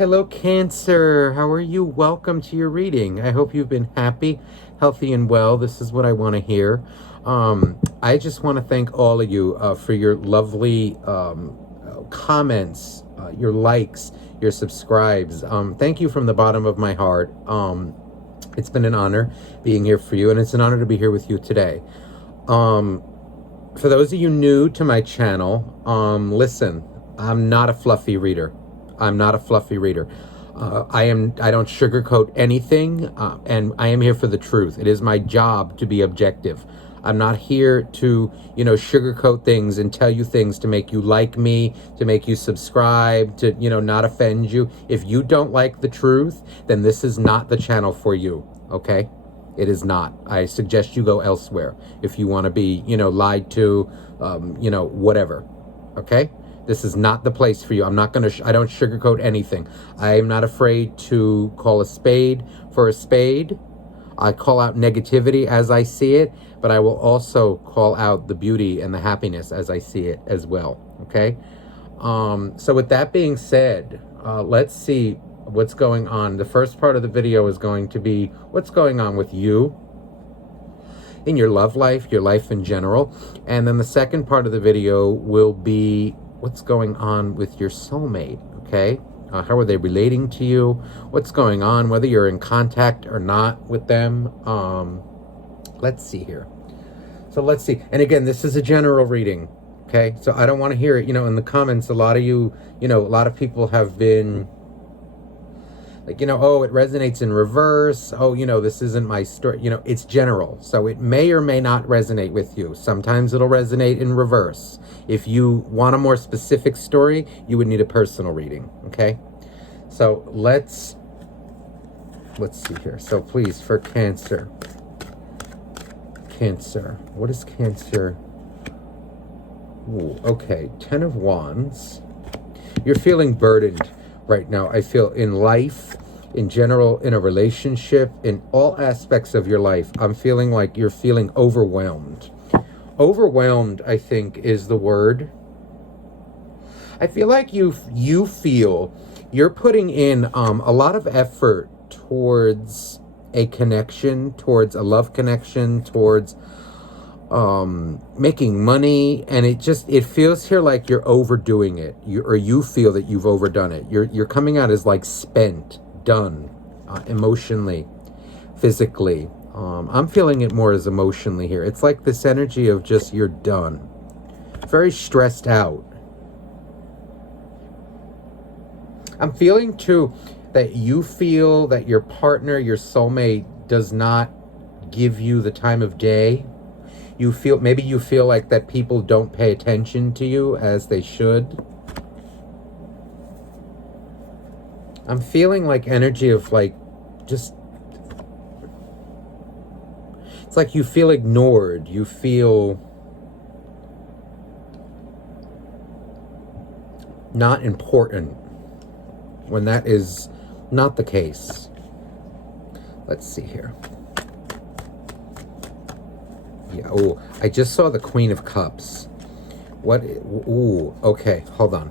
Hello, Cancer. How are you? Welcome to your reading. I hope you've been happy, healthy, and well. This is what I want to hear. I just want to thank all of you for your lovely comments, your likes, your subscribes. Thank you from the bottom of my heart. It's been an honor being here for you, and it's an honor to be here with you today. For those of you new to my channel, listen, I'm not a fluffy reader. I'm not a fluffy reader. I don't sugarcoat anything, and I am here for the truth. It is my job to be objective. I'm not here to, sugarcoat things and tell you things to make you like me, to make you subscribe, to, not offend you. If you don't like the truth, then this is not the channel for you, okay? It is not. I suggest you go elsewhere if you want to be, lied to, whatever, okay? This is not the place for you. I'm not going to, I don't sugarcoat anything. I am not afraid to call a spade for a spade. I call out negativity as I see it, but I will also call out the beauty and the happiness as I see it as well. Okay. So with that being said, let's see what's going on. The first part of the video is going to be what's going on with you in your love life, your life in general. And then the second part of the video will be what's going on with your soulmate, okay? How are they relating to you? What's going on, whether you're in contact or not with them. Let's see here. So let's see. And again, this is a general reading, okay? So I don't want to hear it, in the comments, a lot of you, a lot of people have been like, oh, it resonates in reverse. Oh, this isn't my story. It's general. So it may or may not resonate with you. Sometimes it'll resonate in reverse. If you want a more specific story, you would need a personal reading. Okay. So let's see here. So please, for Cancer. Cancer. What is Cancer? Ooh, okay. 10 of Wands. You're feeling burdened right now. I feel in life, in general, in a relationship, in all aspects of your life, I'm feeling like you're feeling overwhelmed. Overwhelmed, I think, is the word. I feel like you feel you're putting in a lot of effort towards a connection, towards a love connection, towards making money, and it feels here like you're overdoing it. You feel that you've overdone it. You're coming out as like spent, done, emotionally, physically. I'm feeling it more as emotionally here. It's like this energy of just you're done. Very stressed out. I'm feeling too that you feel that your partner, your soulmate, does not give you the time of day. Maybe you feel like that people don't pay attention to you as they should. I'm feeling like energy of like, just, it's like you feel ignored. You feel not important when that is not the case. Let's see here. Yeah, oh, I just saw the Queen of Cups. What? Ooh, okay, hold on.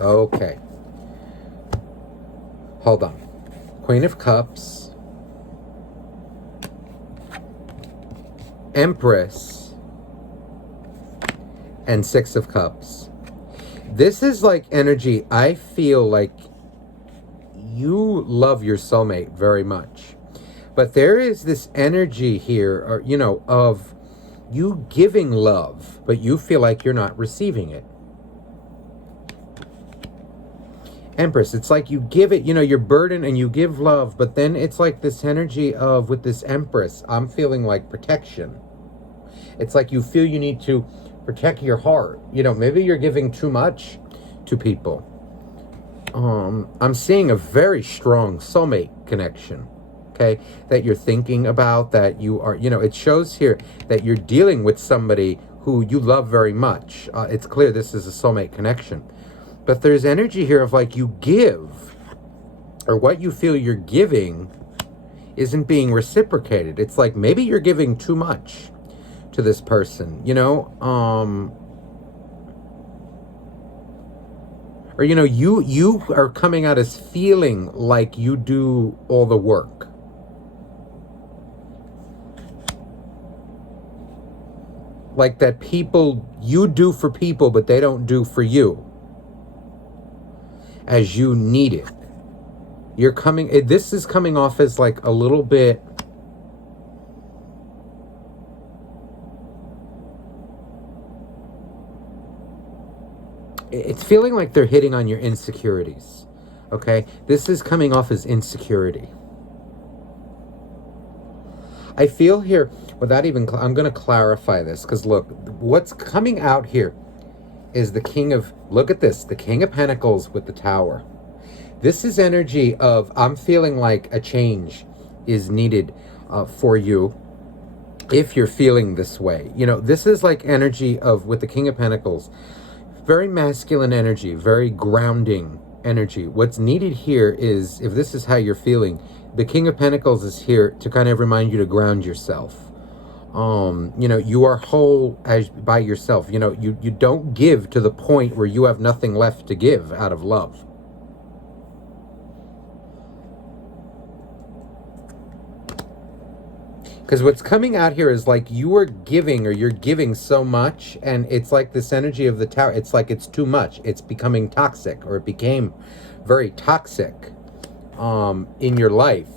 Okay. Hold on. Queen of Cups. Empress. And Six of Cups. This is like energy. I feel like you love your soulmate very much. But there is this energy here, or, of you giving love, but you feel like you're not receiving it. Empress, it's like you give it, you're burdened and you give love, but then it's like this energy of, with this Empress, I'm feeling like protection. It's like you feel you need to protect your heart. Maybe you're giving too much to people. I'm seeing a very strong soulmate connection. Okay, that you're thinking about, that you are, it shows here that you're dealing with somebody who you love very much. It's clear this is a soulmate connection. But there's energy here of like you give, or what you feel you're giving isn't being reciprocated. It's like maybe you're giving too much to this person, Or, you are coming out as feeling like you do all the work. Like that you do for people, but they don't do for you as you need it. This is coming off as like a little bit, it's feeling like they're hitting on your insecurities. Okay? This is coming off as insecurity. I feel here, I'm going to clarify this, because look, what's coming out here is look at this, the King of Pentacles with the Tower. This is energy of, I'm feeling like a change is needed for you if you're feeling this way. This is like energy of, with the King of Pentacles, very masculine energy, very grounding energy. What's needed here is, if this is how you're feeling, the King of Pentacles is here to kind of remind you to ground yourself. You are whole by yourself. You don't give to the point where you have nothing left to give out of love. Because what's coming out here is like you are giving, or you're giving so much, and it's like this energy of the Tower. It's like it's too much. It's becoming toxic, or it became very toxic in your life.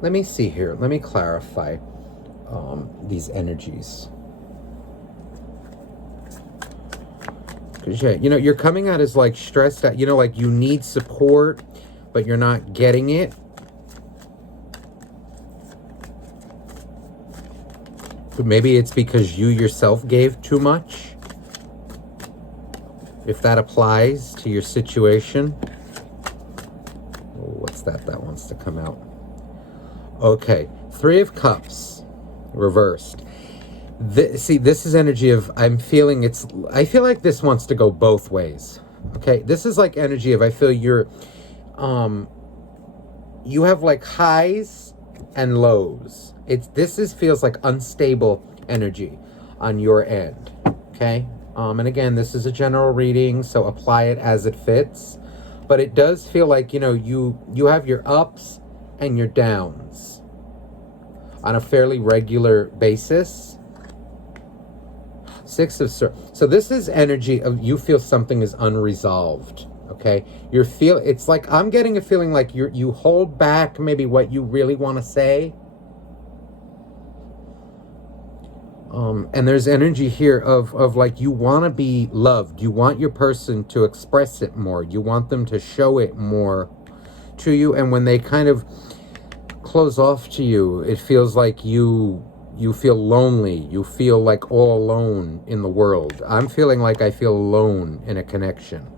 Let me see here. Let me clarify these energies. Because, you're coming out as like stressed out. Like you need support, but you're not getting it. But maybe it's because you yourself gave too much. If that applies to your situation. What's that? That wants to come out. Okay, Three of Cups, reversed. This is energy of, I feel like this wants to go both ways. Okay, this is like energy of, I feel you have like highs and lows. Feels like unstable energy on your end. Okay, and again, this is a general reading, so apply it as it fits. But it does feel like, you have your ups and your downs on a fairly regular basis. Six of Swords. So this is energy of, you feel something is unresolved. Okay, it's like, I'm getting a feeling like you hold back maybe what you really want to say. And there's energy here of like, you want to be loved. You want your person to express it more. You want them to show it more to you. And when they kind of close off to you, it feels like you feel lonely. You feel like all alone in the world. I'm feeling like I feel alone in a connection.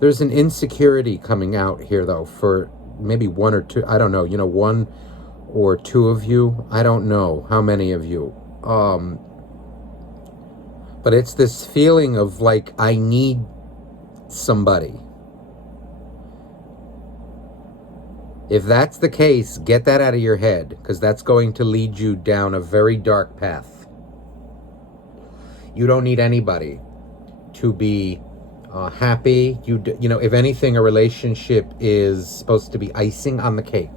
There's an insecurity coming out here, though, for maybe one or two. I don't know, one or two of you. I don't know how many of you. But it's this feeling of like, I need somebody. If that's the case, get that out of your head, because that's going to lead you down a very dark path. You don't need anybody to be happy. If anything, a relationship is supposed to be icing on the cake.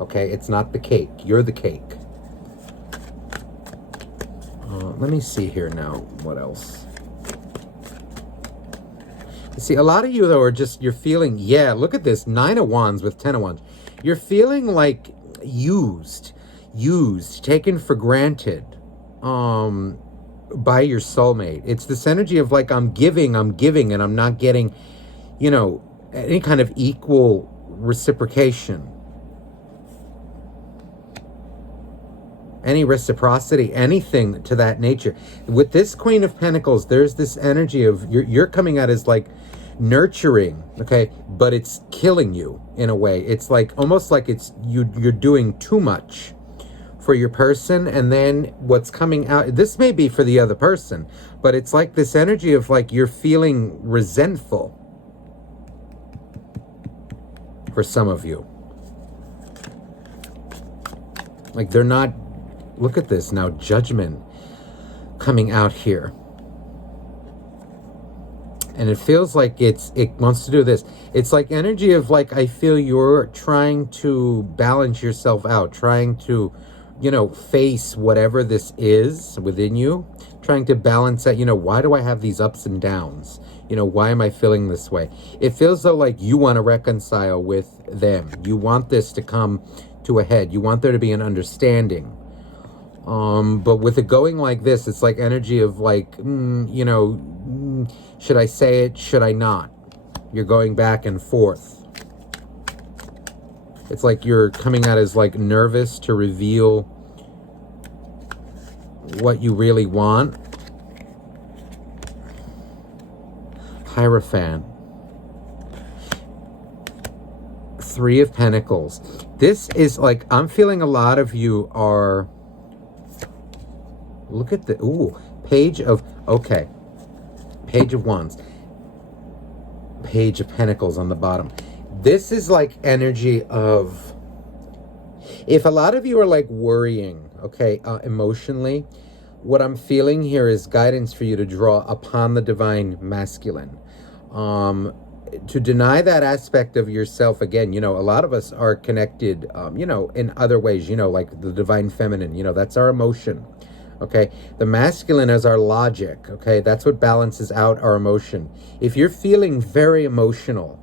Okay, it's not the cake. You're the cake. Let me see here now. What else? See, a lot of you, though, you're feeling, look at this, 9 of Wands with 10 of Wands. You're feeling like used, taken for granted by your soulmate. It's this energy of like, I'm giving, and I'm not getting, any kind of equal reciprocation. Any reciprocity, anything to that nature. With this Queen of Pentacles, there's this energy of, you're coming out as like nurturing, okay, but it's killing you in a way. It's like, almost like you're doing too much for your person, and then what's coming out, this may be for the other person, but it's like this energy of like, you're feeling resentful for some of you. Like they're not Look at this now, judgment coming out here. And it feels like it wants to do this. It's like energy of like, I feel you're trying to balance yourself out, trying to, face whatever this is within you, trying to balance that, why do I have these ups and downs? Why am I feeling this way? It feels though like you want to reconcile with them. You want this to come to a head. You want there to be an understanding. But with it going like this, it's like energy of like, should I say it? Should I not? You're going back and forth. It's like you're coming out as like nervous to reveal what you really want. Hierophant. 3 of Pentacles. This is like, I'm feeling a lot of you are, look at the, Page of Wands. Page of Pentacles on the bottom. This is like energy of, if a lot of you are like worrying, emotionally, what I'm feeling here is guidance for you to draw upon the divine masculine. To deny that aspect of yourself again, a lot of us are connected, in other ways, like the divine feminine, that's our emotion. Okay, the masculine is our logic. Okay, that's what balances out our emotion. If you're feeling very emotional,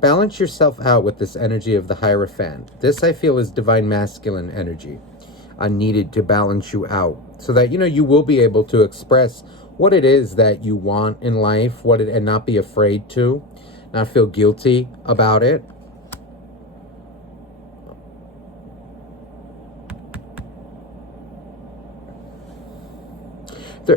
balance yourself out with this energy of the Hierophant. This I feel is divine masculine energy, needed to balance you out, so that you will be able to express what it is that you want in life, and not be afraid to, not feel guilty about it.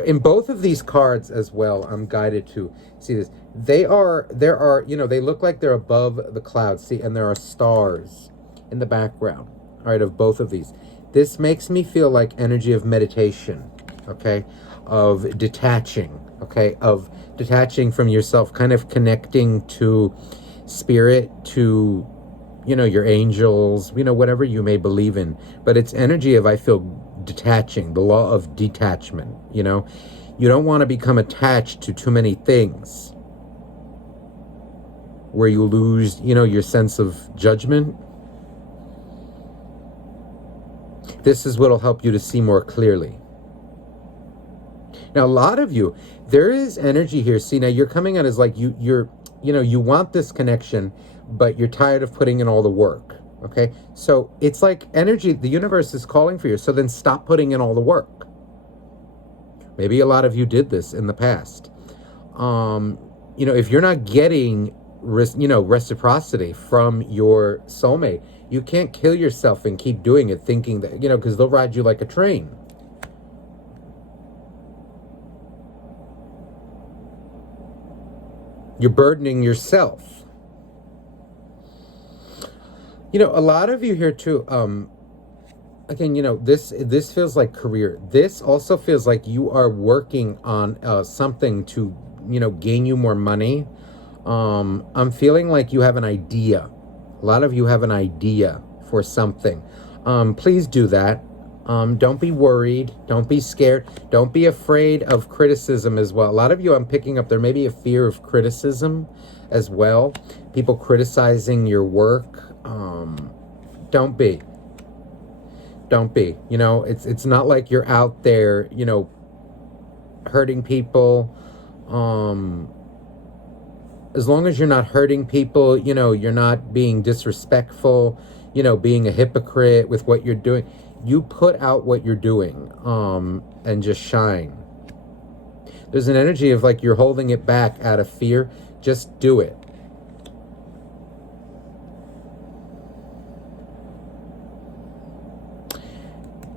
In both of these cards as well, I'm guided to see this. There are, they look like they're above the clouds. See, and there are stars in the background, all right, of both of these. This makes me feel like energy of meditation, of detaching, of detaching from yourself, kind of connecting to spirit, to, your angels, whatever you may believe in. But it's energy of, I feel, detaching, the law of detachment. You don't want to become attached to too many things where you lose, your sense of judgment. This is what will help you to see more clearly. Now, a lot of you, there is energy here. See, now you're coming out as like you want this connection, but you're tired of putting in all the work. Okay, so it's like energy, the universe is calling for you. So then stop putting in all the work. Maybe a lot of you did this in the past. If you're not getting, reciprocity from your soulmate, you can't kill yourself and keep doing it thinking that, because they'll ride you like a train. You're burdening yourself. A lot of you here too, again, this feels like career. This also feels like you are working on something to, gain you more money. I'm feeling like you have an idea. A lot of you have an idea for something. Please do that. Don't be worried. Don't be scared. Don't be afraid of criticism as well. A lot of you, I'm picking up, there may be a fear of criticism as well. People criticizing your work. Don't be. It's not like you're out there, hurting people. As long as you're not hurting people, you're not being disrespectful, being a hypocrite with what you're doing. You put out what you're doing, and just shine. There's an energy of like you're holding it back out of fear. Just do it.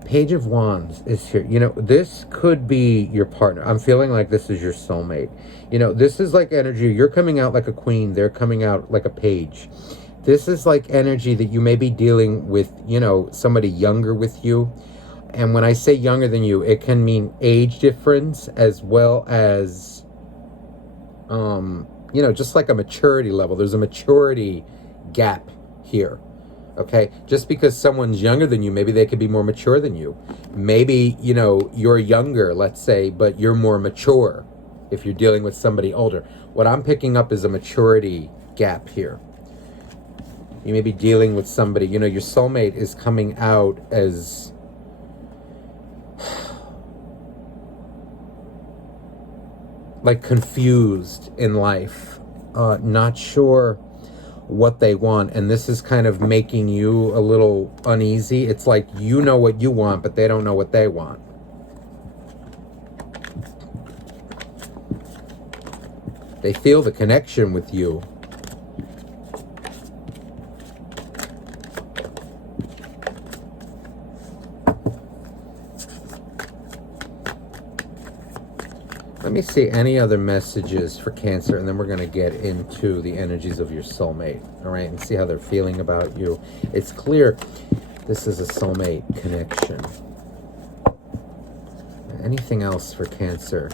Page of Wands is here. This could be your partner. I'm feeling like this is your soulmate. This is like energy. You're coming out like a queen. They're coming out like a page. This is like energy that you may be dealing with, somebody younger with you. And when I say younger than you, it can mean age difference as well as, just like a maturity level. There's a maturity gap here. Okay, just because someone's younger than you, maybe they could be more mature than you. Maybe, you know, you're younger, let's say, but you're more mature if you're dealing with somebody older. What I'm picking up is a maturity gap here. You may be dealing with somebody, you know, your soulmate is coming out as like confused in life, not sure what they want, and this is kind of making you a little uneasy. It's like you know what you want, but they don't know what they want. They feel the connection with you. Let me see any other messages for Cancer, and then we're going to get into the energies of your soulmate, all right, and see how they're feeling about you. It's clear this is a soulmate connection. Anything else for Cancer?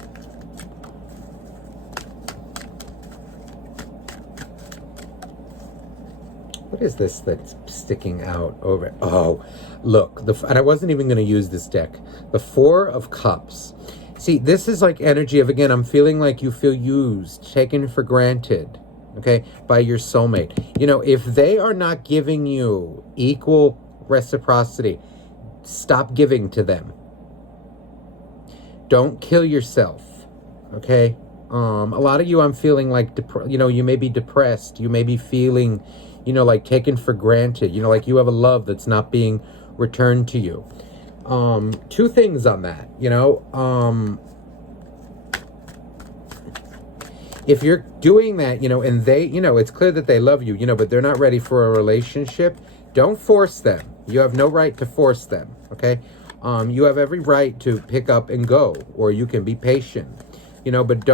What is this that's sticking out over? Oh, look, and I wasn't even going to use this deck. The Four of Cups. See, this is like energy of, again, I'm feeling like you feel used, taken for granted, okay, by your soulmate. You know, if they are not giving you equal reciprocity, stop giving to them. Don't kill yourself, okay? A lot of you, I'm feeling like, you know, you may be depressed. You may be feeling, you know, like taken for granted. You know, like you have a love that's not being returned to you. Two things on that, you know, if you're doing that, you know, and they, you know, it's clear that they love you, you know, but they're not ready for a relationship, don't force them. You have no right to force them, okay? You have every right to pick up and go, or you can be patient, you know, but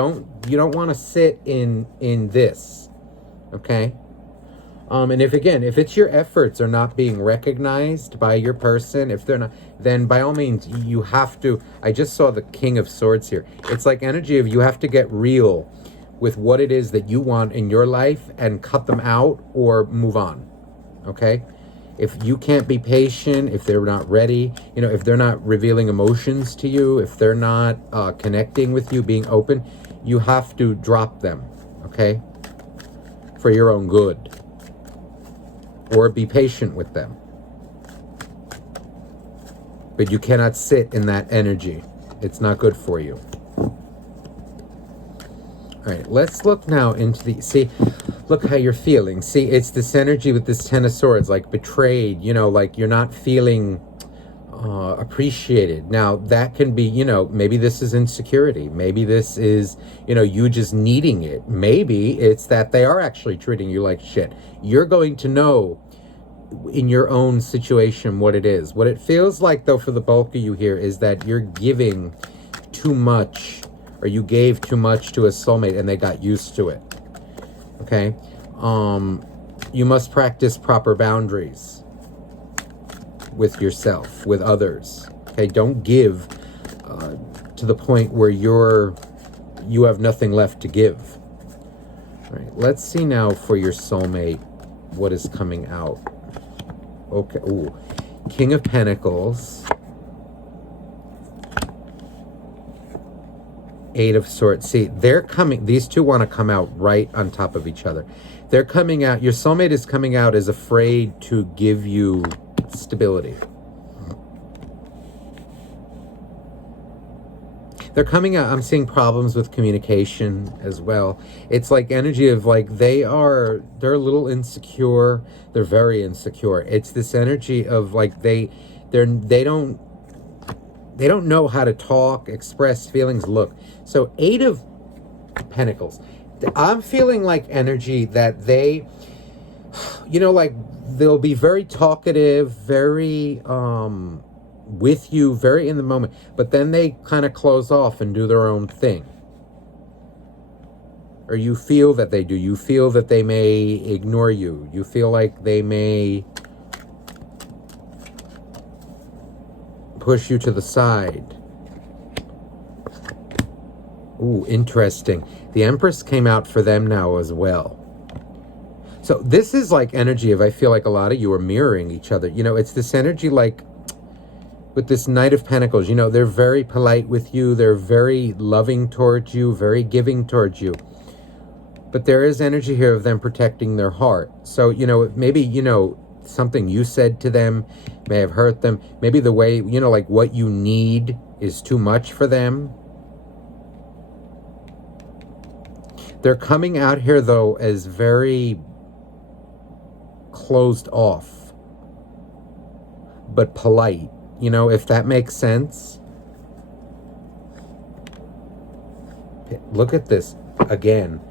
you don't want to sit in this, okay? And if it's your efforts are not being recognized by your person, if they're not, then by all means, you have to, I just saw the King of Swords here. It's like energy of you have to get real with what it is that you want in your life and cut them out or move on, okay? If you can't be patient, if they're not ready, you know, if they're not revealing emotions to you, if they're not connecting with you, being open, you have to drop them, okay? For your own good. Or be patient with them. But you cannot sit in that energy. It's not good for you. All right, let's look now into the, see, look how you're feeling. See, it's this energy with this Ten of Swords, like betrayed, you know, like you're not feeling appreciated. Now, that can be, you know, maybe this is insecurity. Maybe this is, you know, you just needing it. Maybe it's that they are actually treating you like shit. You're going to know in your own situation what it is. What it feels like, though, for the bulk of you here is that you're giving too much, or you gave too much to a soulmate and they got used to it. Okay? You must practice proper boundaries with yourself, with others. Okay? Don't give to the point where you have nothing left to give. All right, let's see now for your soulmate what is coming out. Okay, ooh, King of Pentacles, Eight of Swords. See, they're coming, these two want to come out right on top of each other. They're coming out, your soulmate is coming out as afraid to give you stability. They're coming out, I'm seeing problems with communication as well. It's like energy of like they're a little insecure. They're very insecure. It's this energy of like they don't know how to talk, express feelings. Look, so Eight of Pentacles. I'm feeling like energy that they, you know, like they'll be very talkative, very with you, very in the moment, but then they kind of close off and do their own thing. Or you feel that they do. You feel that they may ignore you. You feel like they may push you to the side. Ooh, interesting. The Empress came out for them now as well. So this is like energy of, I feel like a lot of you are mirroring each other. You know, it's this energy like with this Knight of Pentacles, you know, they're very polite with you. They're very loving towards you, very giving towards you. But there is energy here of them protecting their heart. So, you know, maybe, you know, something you said to them may have hurt them. Maybe the way, you know, like what you need is too much for them. They're coming out here, though, as very closed off, but polite, you know, if that makes sense. Look at this again.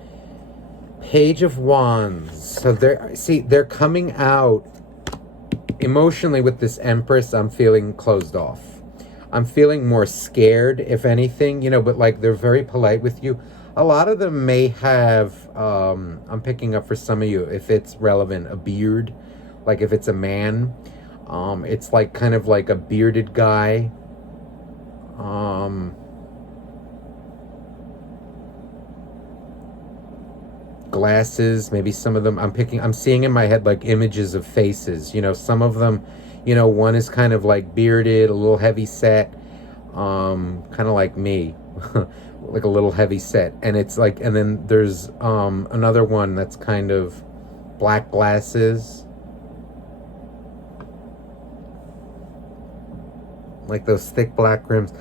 Page of Wands. So they're coming out emotionally with this Empress. I'm feeling closed off. I'm feeling more scared, if anything, you know, but like they're very polite with you. A lot of them may have, I'm picking up for some of you, if it's relevant, a beard. Like if it's a man, it's like kind of like a bearded guy. Glasses, maybe some of them, I'm seeing in my head like images of faces. You know, some of them, you know, one is kind of like bearded, a little heavy set, kind of like me. Like a little heavy set, and it's like, and then there's another one that's kind of black glasses, like those thick black rims.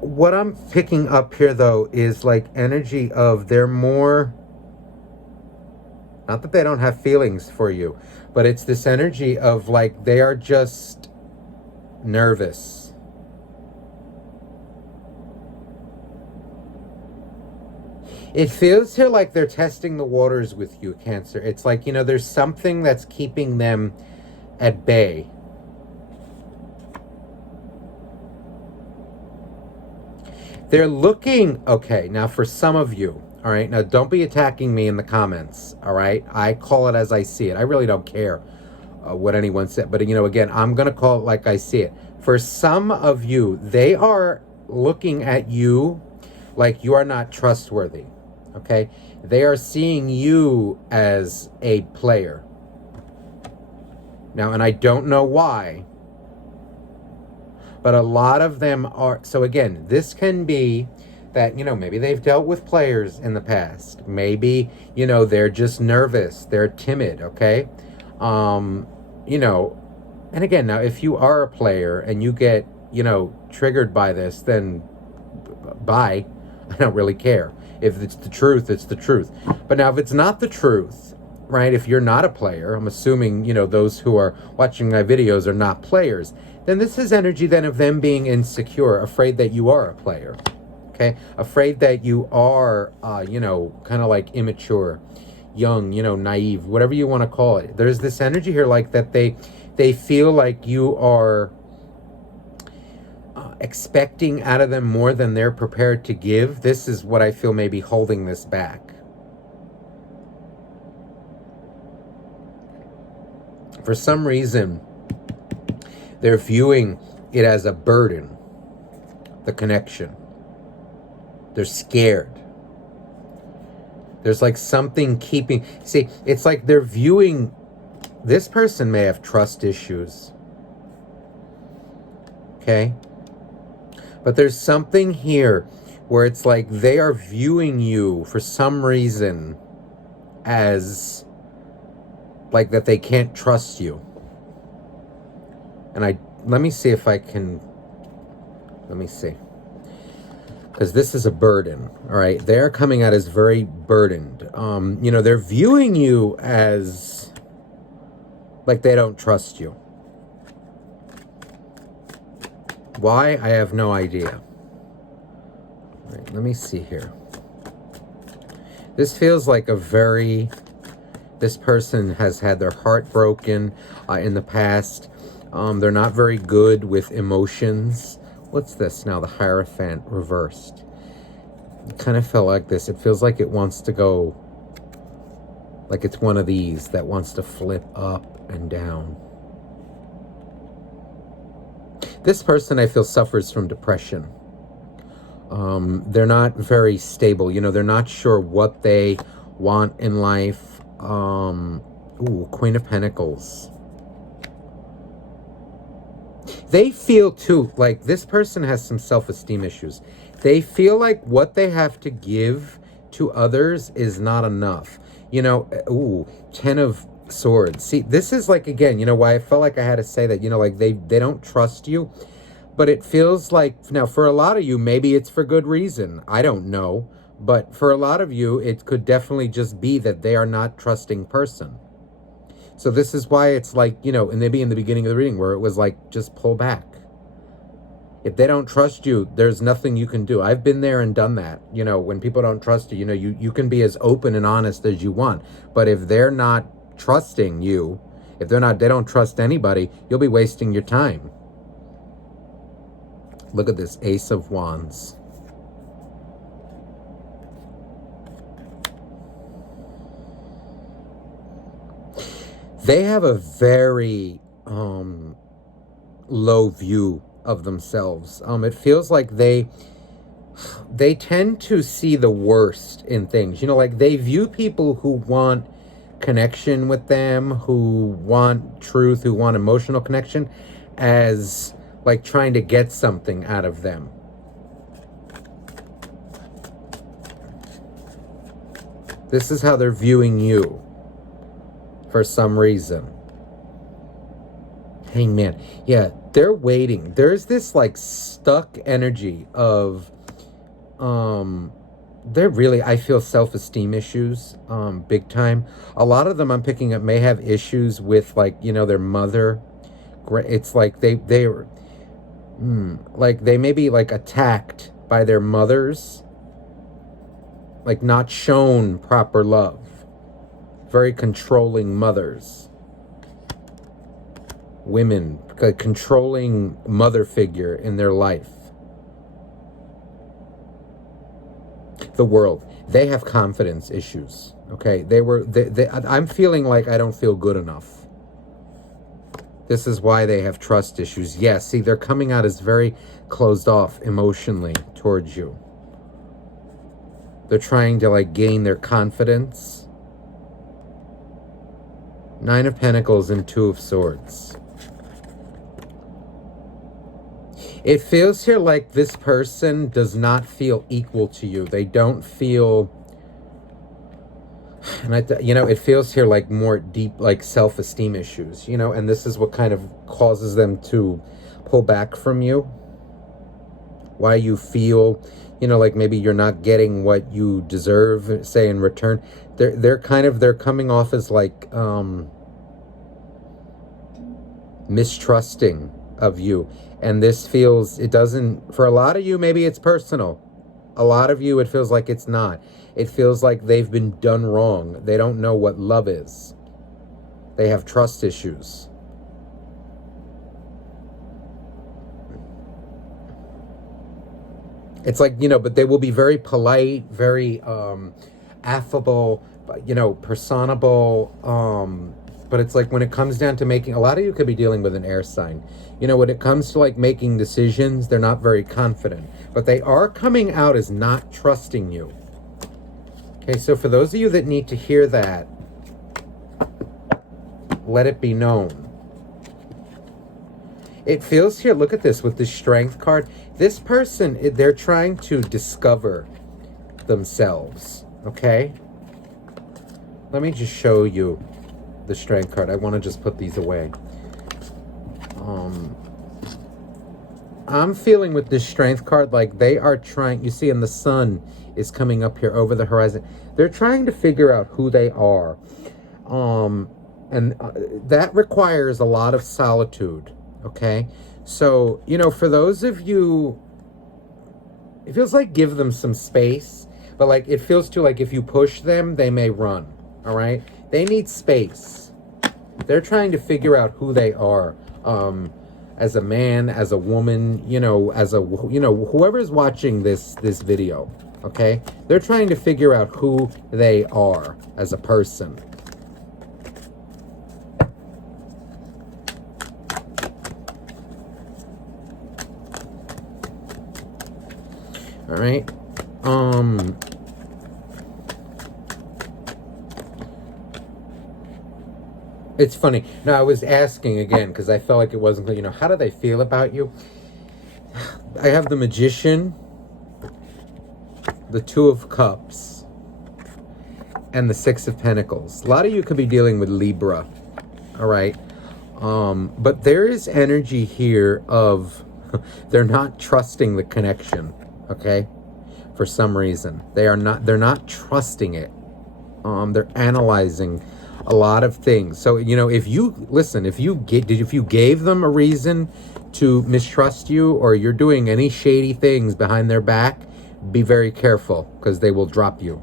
What I'm picking up here, though, is like energy of they're more, not that they don't have feelings for you, but it's this energy of like they are just nervous. It feels here like they're testing the waters with you, Cancer. It's like, you know, there's something that's keeping them at bay. They're looking, okay, now for some of you, all right, now don't be attacking me in the comments, all right? I call it as I see it. I really don't care what anyone said, but, you know, again, I'm going to call it like I see it. For some of you, they are looking at you like you are not trustworthy. Okay, they are seeing you as a player. Now, and I don't know why, but a lot of them are. So again, this can be that, you know, maybe they've dealt with players in the past. Maybe, you know, they're just nervous. They're timid, okay? You know, and again, now, if you are a player and you get, you know, triggered by this, then bye. I don't really care. If it's the truth, it's the truth. But now if it's not the truth, right, if you're not a player, I'm assuming, you know, those who are watching my videos are not players, then this is energy then of them being insecure, afraid that you are a player, okay? Afraid that you are, you know, kind of like immature, young, you know, naive, whatever you want to call it. There's this energy here like that they feel like you are expecting out of them more than they're prepared to give. This is what I feel may be holding this back. For some reason, they're viewing it as a burden, the connection. They're scared. There's like something keeping... See, it's like they're viewing... This person may have trust issues. Okay? But there's something here where it's like they are viewing you for some reason as like that they can't trust you. And let me see if I can, let me see. Because this is a burden, all right? They're coming out as very burdened. You know, they're viewing you as like they don't trust you. Why? I have no idea. All right, let me see here. This feels like this person has had their heart broken in the past. They're not very good with emotions. What's this now? The Hierophant reversed. It kind of felt like this. It feels like it wants to go, like it's one of these that wants to flip up and down. This person, I feel, suffers from depression. They're not very stable. You know, they're not sure what they want in life. Ooh, Queen of Pentacles. They feel too, like this person has some self-esteem issues. They feel like what they have to give to others is not enough. You know, ooh, Ten of Swords. See, this is like, again, you know, why I felt like I had to say that, you know, like they don't trust you. But it feels like, now for a lot of you, maybe it's for good reason. I don't know. But for a lot of you, it could definitely just be that they are not trusting person. So this is why it's like, you know, and maybe in the beginning of the reading where it was like, just pull back. If they don't trust you, there's nothing you can do. I've been there and done that. You know, when people don't trust you, you know, you can be as open and honest as you want. But if they're not trusting you, if they don't trust anybody, you'll be wasting your time. Look at this, Ace of Wands. They have a very low view of themselves. It feels like they tend to see the worst in things. You know, like they view people who want connection with them, who want truth, who want emotional connection, as like trying to get something out of them. This is how they're viewing you for some reason. Hangman. Yeah, they're waiting. There's this like stuck energy of they're really, I feel, self-esteem issues, big time. A lot of them I'm picking up may have issues with, like, you know, their mother. It's like they like they may be like attacked by their mothers, like not shown proper love. Very controlling mothers. Women, a controlling mother figure in their life. The World, they have confidence issues. Okay, I'm feeling like I don't feel good enough. This is why they have trust issues. Yes, see, they're coming out as very closed off emotionally towards you. They're trying to like gain their confidence. Nine of Pentacles and Two of Swords. It feels here like this person does not feel equal to you. They don't feel, and you know, it feels here like more deep, like self-esteem issues, you know, and this is what kind of causes them to pull back from you. Why you feel, you know, like maybe you're not getting what you deserve, say, in return. They're coming off as like mistrusting of you. And this feels, it doesn't, for a lot of you, maybe it's personal. A lot of you, it feels like it's not. It feels like they've been done wrong. They don't know what love is. They have trust issues. It's like, you know, but they will be very polite, very affable, you know, personable. But it's like when it comes down to making, a lot of you could be dealing with an air sign. You know, when it comes to like making decisions, they're not very confident. But they are coming out as not trusting you. Okay, so for those of you that need to hear that, let it be known. It feels here, look at this, with the Strength card. This person, they're trying to discover themselves, okay? Let me just show you the Strength card. I want to just put these away. I'm feeling with this Strength card like they are trying, you see, and the sun is coming up here over the horizon. They're trying to figure out who they are. That requires a lot of solitude, okay? So, you know, for those of you, it feels like give them some space, but like it feels too like if you push them, they may run, all right? They need space. They're trying to figure out who they are, as a man, as a woman, you know, as a, you know, whoever's watching this video, okay? They're trying to figure out who they are as a person. All right. It's funny. Now, I was asking again because I felt like it wasn't, how do they feel about you? I have the Magician, the Two of Cups, and the Six of Pentacles. A lot of you could be dealing with Libra, all right? But there is energy here of they're not trusting the connection, okay? For some reason. They're not trusting it. They're analyzing a lot of things. So, if you gave them a reason to mistrust you, or you're doing any shady things behind their back, be very careful, because they will drop you.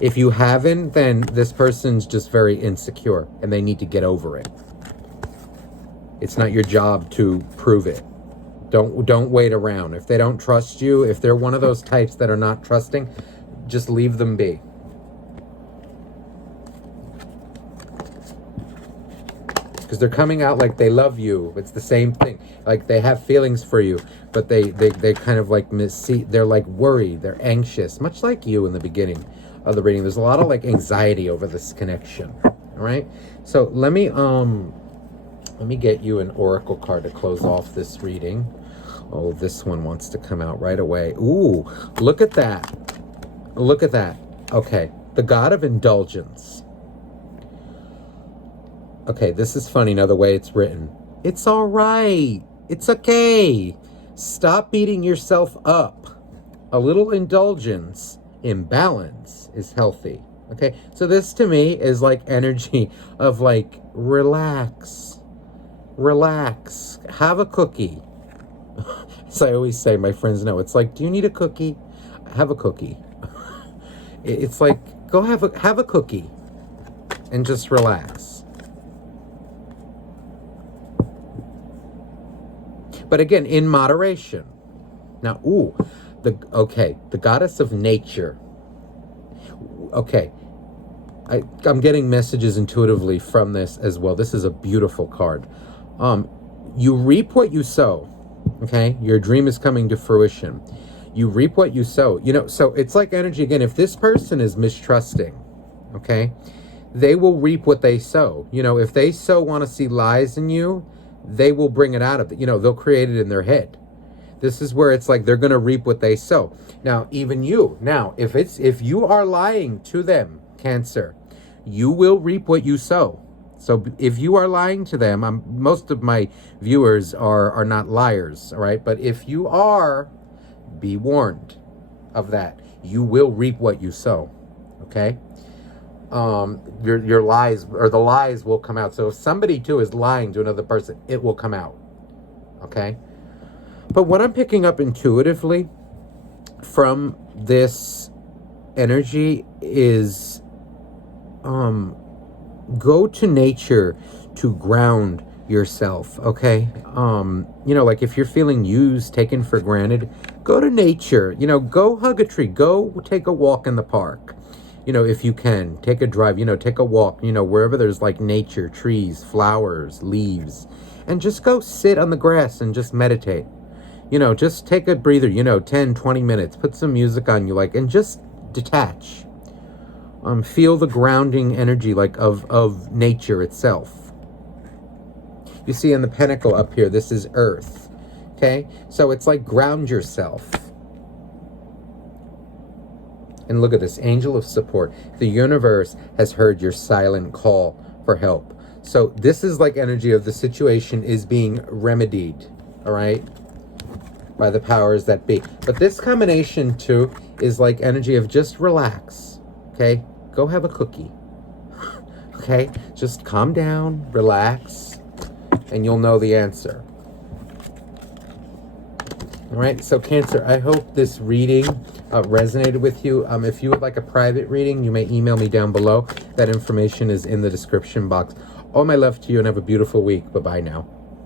If you haven't, then this person's just very insecure and they need to get over it. It's not your job to prove it. Don't wait around. If they don't trust you, if they're one of those types that are not trusting, just leave them be. Because they're coming out like they love you. It's the same thing. Like they have feelings for you, but they kind of like they're like worried, they're anxious, much like you in the beginning of the reading. There's a lot of like anxiety over this connection. All right. So let me get you an oracle card to close off this reading. Oh, this one wants to come out right away. Ooh, look at that. Look at that. Okay. The God of Indulgence. Okay, this is funny now the way it's written. It's all right. It's okay. Stop beating yourself up. A little indulgence in balance is healthy. Okay, so this to me is like energy of like, relax. Relax. Have a cookie. As I always say, my friends know, it's like, do you need a cookie? Have a cookie. It's like, go have a cookie and just relax. But again, in moderation. Now, the goddess of nature. Okay, I'm getting messages intuitively from this as well. This is a beautiful card. You reap what you sow. Okay, your dream is coming to fruition. You reap what you sow. So it's like energy again. If this person is mistrusting, okay, they will reap what they sow. If they want to see lies in you, they will bring it out of it. They'll create it in their head. This is where it's like they're going to reap what they sow. Now, even you. Now, if you are lying to them, Cancer, you will reap what you sow. So if you are lying to them, most of my viewers are not liars, all right? But if you are, be warned of that. You will reap what you sow, okay? Your lies, or the lies will come out. So if somebody too is lying to another person, it will come out, okay? But what I'm picking up intuitively from this energy is go to nature to ground yourself, okay? Like if you're feeling used, taken for granted, go to nature, go hug a tree, go take a walk in the park. If you can, take a drive, take a walk, wherever there's like nature, trees, flowers, leaves, and just go sit on the grass and just meditate. Just take a breather, 10, 20 minutes, put some music on you, and just detach. Feel the grounding energy, of nature itself. You see in the pentacle up here, this is earth, okay? So it's like ground yourself. And look at this, angel of support. The universe has heard your silent call for help. So this is like energy of the situation is being remedied, all right, by the powers that be. But this combination too is like energy of just relax, okay? Go have a cookie, okay? Just calm down, relax, and you'll know the answer. All right, so Cancer, I hope this reading resonated with you. If you would like a private reading, you may email me down below. That information is in the description box. All my love to you and have a beautiful week. Bye-bye now.